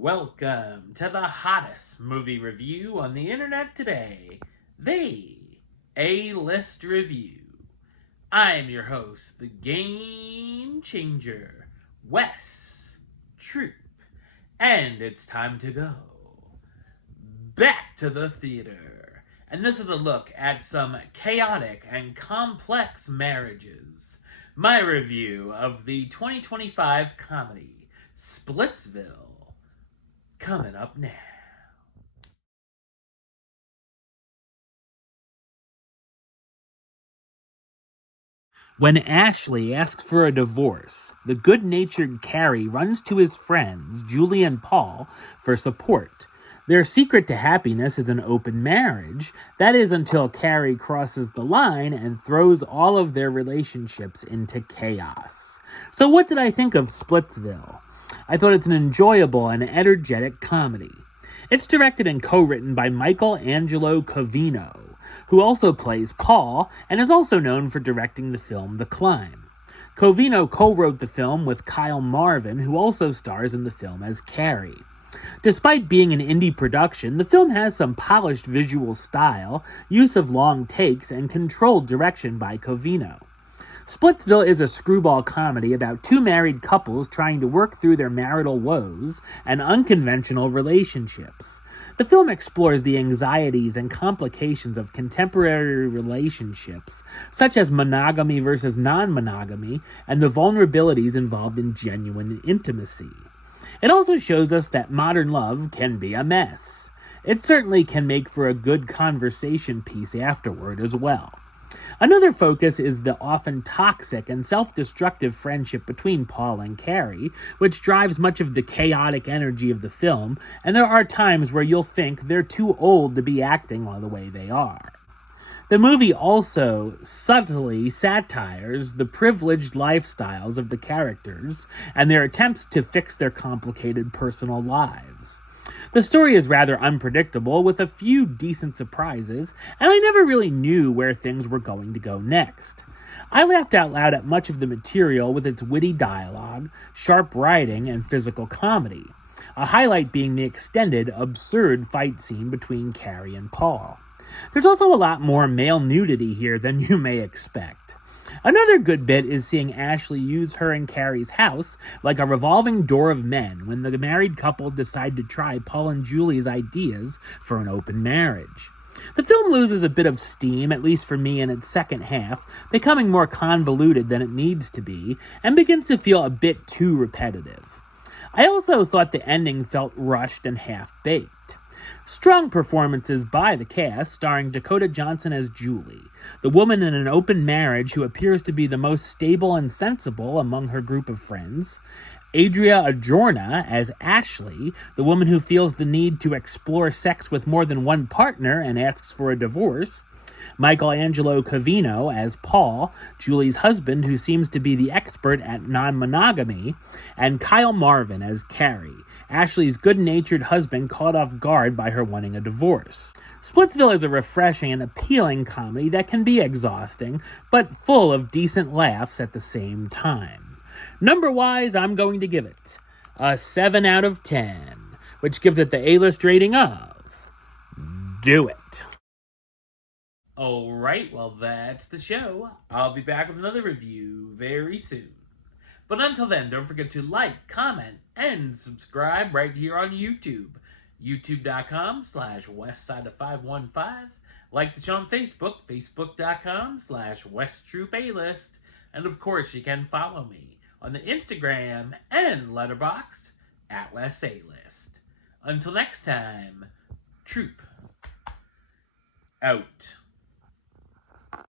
Welcome to the hottest movie review on the internet today, the A-List Review. I'm your host, the Game Changer, Wes Troop, and it's time to go back to the theater. And this is a look at some chaotic and complex marriages. My review of the 2025 comedy, Splitsville, coming up now. When Ashley asks for a divorce, the good-natured Carrie runs to his friends, Julie and Paul, for support. Their secret to happiness is an open marriage. That is until Carrie crosses the line and throws all of their relationships into chaos. So what did I think of Splitsville? I thought it's an enjoyable and energetic comedy. It's directed and co-written by Michelangelo Covino, who also plays Paul and is also known for directing the film The Climb. Covino co-wrote the film with Kyle Marvin, who also stars in the film as Carrie. Despite being an indie production, the film has some polished visual style, use of long takes, and controlled direction by Covino. Splitsville is a screwball comedy about two married couples trying to work through their marital woes and unconventional relationships. The film explores the anxieties and complications of contemporary relationships, such as monogamy versus non-monogamy, and the vulnerabilities involved in genuine intimacy. It also shows us that modern love can be a mess. It certainly can make for a good conversation piece afterward as well. Another focus is the often toxic and self-destructive friendship between Paul and Carrie, which drives much of the chaotic energy of the film, and there are times where you'll think they're too old to be acting the way they are. The movie also subtly satires the privileged lifestyles of the characters and their attempts to fix their complicated personal lives. The story is rather unpredictable, with a few decent surprises, and I never really knew where things were going to go next. I laughed out loud at much of the material with its witty dialogue, sharp writing, and physical comedy, a highlight being the extended, absurd fight scene between Carrie and Paul. There's also a lot more male nudity here than you may expect. Another good bit is seeing Ashley use her and Carrie's house like a revolving door of men when the married couple decide to try Paul and Julie's ideas for an open marriage. The film loses a bit of steam, at least for me, in its second half, becoming more convoluted than it needs to be, and begins to feel a bit too repetitive. I also thought the ending felt rushed and half-baked. Strong performances by the cast, starring Dakota Johnson as Julie, the woman in an open marriage who appears to be the most stable and sensible among her group of friends, Adria Arjona as Ashley, the woman who feels the need to explore sex with more than one partner and asks for a divorce, Michelangelo Covino as Paul, Julie's husband who seems to be the expert at non-monogamy, and Kyle Marvin as Carrie, Ashley's good-natured husband caught off guard by her wanting a divorce. Splitsville is a refreshing and appealing comedy that can be exhausting, but full of decent laughs at the same time. Number-wise, I'm going to give it a 7 out of 10, which gives it the A-list rating of Do It. Alright, well that's the show. I'll be back with another review very soon. But until then, don't forget to like, comment, and subscribe right here on YouTube. YouTube.com/Westside515. Like the show on Facebook, Facebook.com/WestTroopAlist. And of course, you can follow me on the Instagram and Letterboxd at WestAlist. Until next time, Troop out.